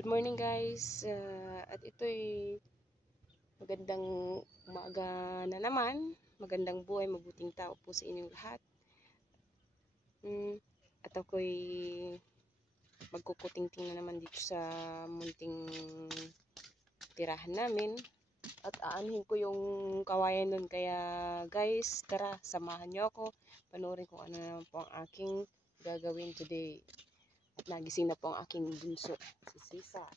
Good morning guys, at ito'y magandang umaga na naman, magandang buhay, mabuting tao po sa inyong lahat. At ako'y magkukuting-ting na naman dito sa munting tirahan namin at aanhin ko yung kawayan nun. Kaya guys, tara, samahan nyo ako, panoorin kung ano naman po ang aking gagawin today. At nagising na po ang aking bunso, si Cesar.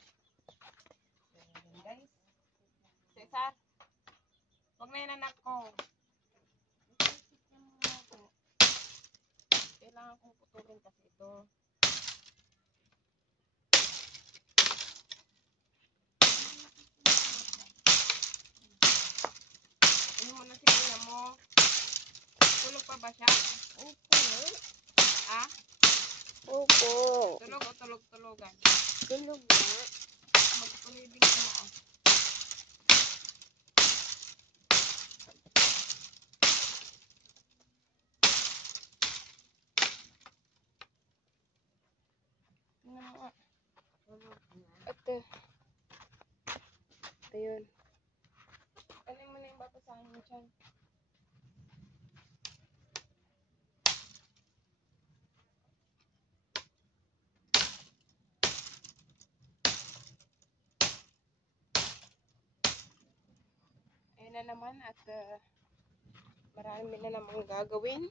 Guys, Cesar, huwag na yun anak ko. Kailangan kong putulin kasi ito. Ano mo na si kuya mo? Tulog pa ba siya? Opo. Ah? Opo. Tulog o tulog-tulogan? Tulog na. Magpulibing ka na ah. Tingnan mo ah. Tulog na. Ito. Ito yun. Alin mo na yung babasahin mo dyan. Ayun na naman at marami na namang gagawin.